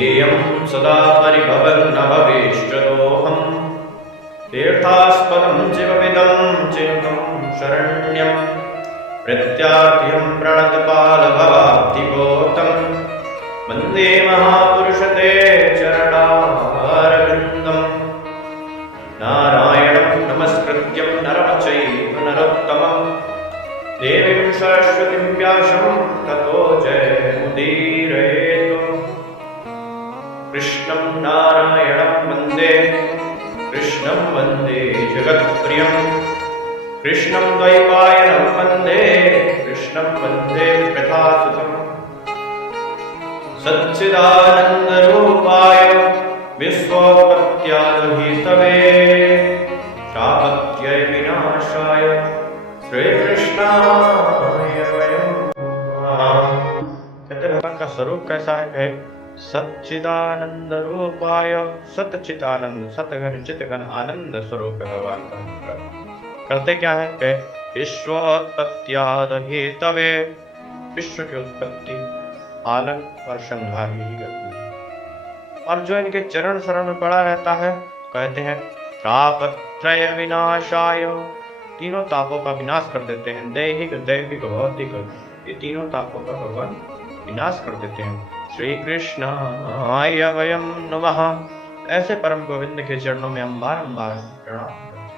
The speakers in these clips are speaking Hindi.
येयं सदा परिभवन् न भवेश्चतोऽहम् तीर्थास्पदं जीवविदं चिनुतं शरण्यं प्रत्याख्यं प्रणतपालभवाब्धिपोतं वन्दे महापुरुषते चरणारविन्दम् नारायणं नमस्कृत्यं नरं चैव नरोत्तमं देवीं सरस्वतीं व्यासं ततो जयमुदीरयेत् कृष्णं नारायणं वन्दे कृष्णं वन्दे जगत्प्रियं कृष्णं द्वैपायनं वन्दे कृष्णं वन्दे प्रथासुतम् सच्चिदानन्दरूपाय विश्वोत्पत्त्यादिहेतवे तापत्रय विनाशाय श्रीकृष्णाय वयं नमः। भगवान का स्वरूप कैसा है? सच्चिदानंद रूपाय सतचिदानंद सतघन चितघन आनंद स्वरूप भगवान का करते क्या है? विश्वोत्पत्त्यादिहेतवे, विश्व की उत्पत्ति आनंद और संहार ही करती है। और जो इनके चरण शरण में पड़ा रहता है, कहते हैं तापत्रय विनाशाय, तीनों तापों का विनाश कर देते हैं। दैहिक दैविक भौतिक, ये तीनों तापों का भगवान विनाश कर देते हैं। श्री कृष्णाय वयं नमः। ऐसे परम गोविंद के चरणों में हम बारंबार प्रणाम करते हैं।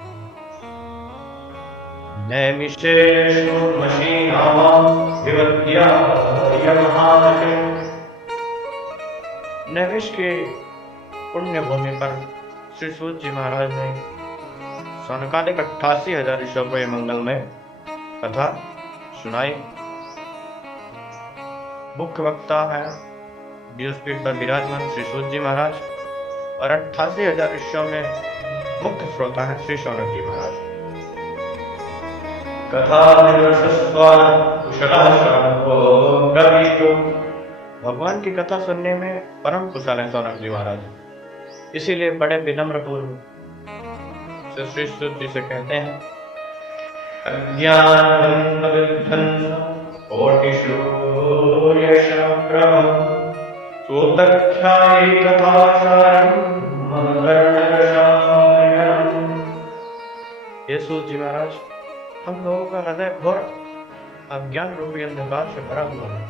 नैमिषेषु महीनाः विवद्याय महामते। नैमिष के पुण्य भूमि पर श्री सूत जी महाराज ने सौनकादिक 88,000 ईश्वर मंगलमय कथा सुनाई। मुख्य वक्ता है व्यासपीठ पर विराजमान श्री सूत जी महाराज और 88,000 ईश्वर में मुख्य श्रोता है श्री शौनक जी महाराज। भगवान की कथा सुनने में परम कुशल है शौनक जी महाराज, इसीलिए बड़े विनम्र पूर्व श्री सूत जी से कहते हैं ये सूत जी महाराज, हम लोगों का हृदय घोर अज्ञान रूपी अंधकार से भरा हुआ है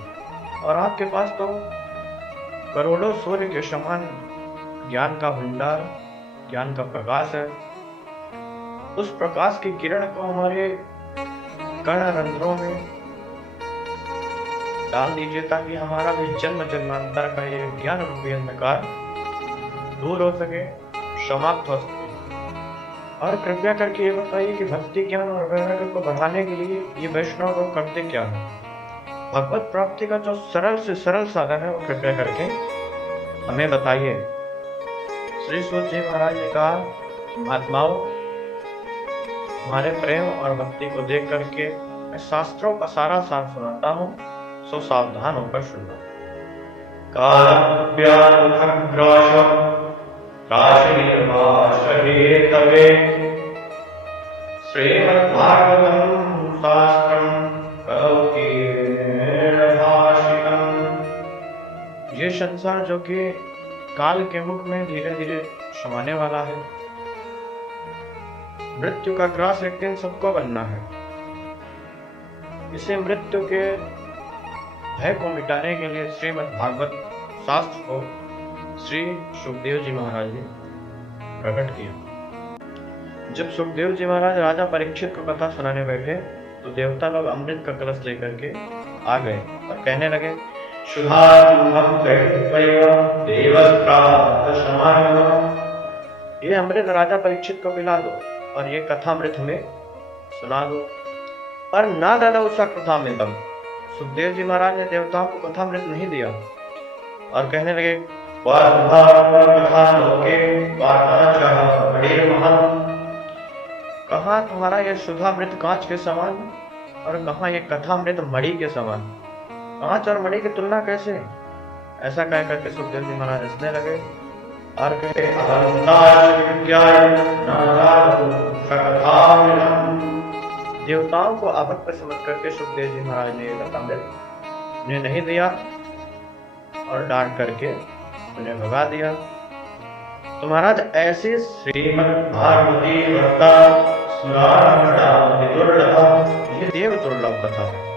और आपके पास तो करोड़ों सूर्य के समान ज्ञान का भंडार, ज्ञान का प्रकाश है। उस प्रकाश की किरण को हमारे कर्ण रंध्रों में डाल दीजिए ताकि हमारा भी जन्म जन्मांतर का ये ज्ञान रूपी अंधकार दूर हो सके, समाप्त हो सके। और कृपया करके ये बताइए कि भक्ति ज्ञान और वैराग्य को बढ़ाने के लिए ये वैष्णव लोग करते क्या है? भगवत प्राप्ति का जो सरल से सरल साधन है वो कृपया करके हमें बताइए। श्री सूत जी महाराज ने कहा, महात्माओं, हमारे प्रेम और भक्ति को देख करके मैं शास्त्रों का सारा सार सुनाता हूँ, सो सावधान होकर सुनना। श्रीमद्भागवतम् शास्त्रम् कलौकीर्भाषितम्। ये संसार जो कि काल के मुख में धीरे धीरे समाने वाला है, मृत्यु का ग्रास एक दिन सबको बनना है। इसे मृत्यु के भय को मिटाने के लिए श्रीमद्भागवत शास्त्र को श्री सुखदेव जी महाराज ने प्रकट किया। जब सुखदेव जी महाराज राजा परीक्षित को कथा सुनाने बैठे तो देवता लोग अमृत का कलश लेकर के आ गए और कहने लगे, ये अमृत राजा परीक्षित को पिला दो और ये कथामृत हमें सुना दो। पर ना दादा उसका कथामृतम। सुखदेव जी महाराज ने देवताओं को कथामृत नहीं दिया और कहने लगे, कहाँ तुम्हारा ये सुधामृत कांच के समान और कहाँ ये कथामृत मणि के समान। कांच और मणि की तुलना कैसे? ऐसा कह करके सुखदेव जी महाराज हंसने लगे और कहते, देवताओं को आपत्त पर समझ करके सुखदेव जी महाराज ने कथामृत उन्हें नहीं दिया और डांट करके उन्हें भगा दिया। तो महाराज ऐसे श्रीमद् भागवती वार्ता सुरावड़ा दुर्लभ, ये देव दुर्लभ कथा है।